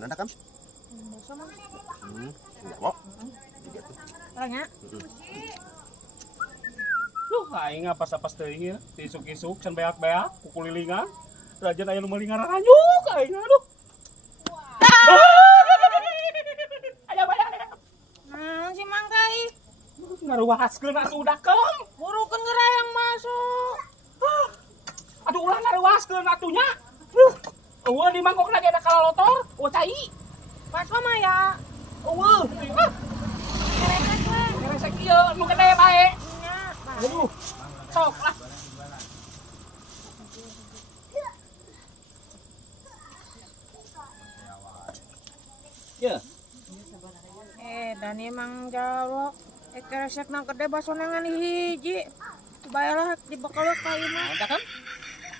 Mana dah, Kam? Basa mah. Enggak kok. Juga tuh. Tanya. Duh, aing pas-pas teuing ya. Isuk-isuk can beak-beak kukulilingan. Rajan aya nu melingan ranjuk aing aduh. Ayo bayang. Nah, si Mangkai. Ngaruwahaskeun atuh udah kem. Burukeun ngerayang masuk. Aduh ulah ngaruwahaskeun atunya. Eueuh di mangkok lagi ada kalalotor, cai. Pas mah ya. Eueuh. Keresek we. Resek ieu nu gede bae. Nya. Aduh. Sok lah. Ya. Dan emang jalok. Keresek nang gede baso nangan hiji. Bayalah dibekal ka ieu mah. Ada kan?